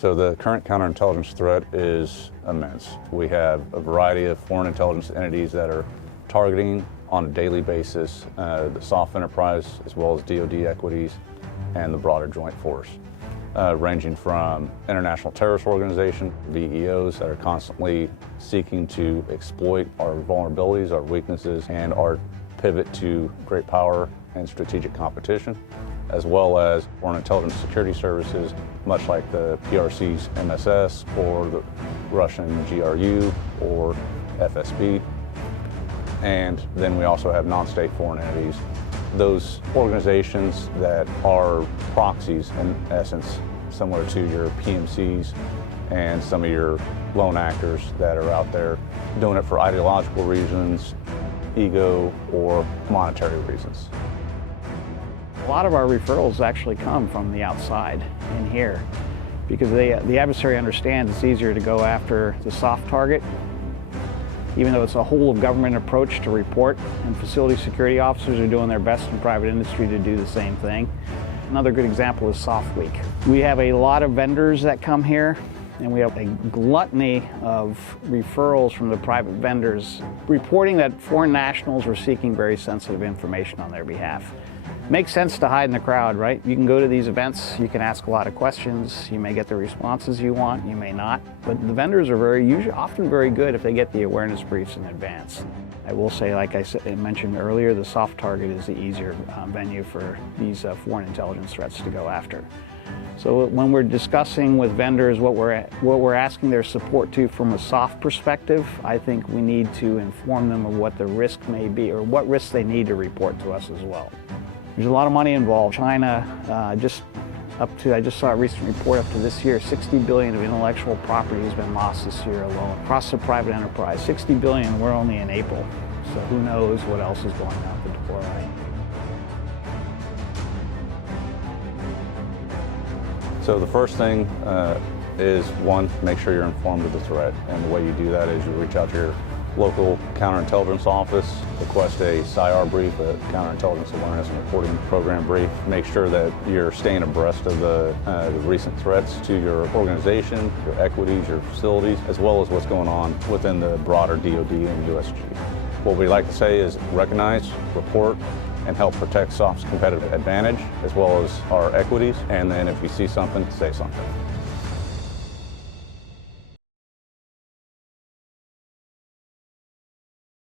So the current counterintelligence threat is immense. We have a variety of foreign intelligence entities that are targeting on a daily basis the SOF enterprise as well as DoD equities and the broader joint force, ranging from international terrorist organizations, VEOs that are constantly seeking to exploit our vulnerabilities, our weaknesses, and our pivot to great power and strategic competition, as well as foreign intelligence security services, much like the PRC's MSS or the Russian GRU or FSB. And then we also have non-state foreign entities, those organizations that are proxies in essence, similar to your PMCs and some of your lone actors that are out there doing it for ideological reasons, ego, or monetary reasons. A lot of our referrals actually come from the outside in here because the adversary understands it's easier to go after the soft target, even though it's a whole of government approach to report, and facility security officers are doing their best in private industry to do the same thing. Another good example is SOF Week. We have a lot of vendors that come here, and we have a gluttony of referrals from the private vendors reporting that foreign nationals were seeking very sensitive information on their behalf. Makes sense to hide in the crowd, right? You can go to these events, you can ask a lot of questions, you may get the responses you want, you may not, but the vendors are often very good if they get the awareness briefs in advance. I will say, like I mentioned earlier, the soft target is the easier venue for these foreign intelligence threats to go after. So when we're discussing with vendors what we're asking their support to from a soft perspective, I think we need to inform them of what the risk may be or what risks they need to report to us as well. There's a lot of money involved. China, I just saw a recent report up to this year, 60 billion of intellectual property has been lost this year alone across the private enterprise. 60 billion, we're only in April. So who knows what else is going out the door, right? So the first thing is, one, make sure you're informed of the threat. And the way you do that is you reach out to your local counterintelligence office, request a SIR brief, a counterintelligence awareness and reporting program brief. Make sure that you're staying abreast of the recent threats to your organization, your equities, your facilities, as well as what's going on within the broader DoD and USG. What we like to say is recognize, report, and help protect SOF's competitive advantage, as well as our equities. And then if you see something, say something.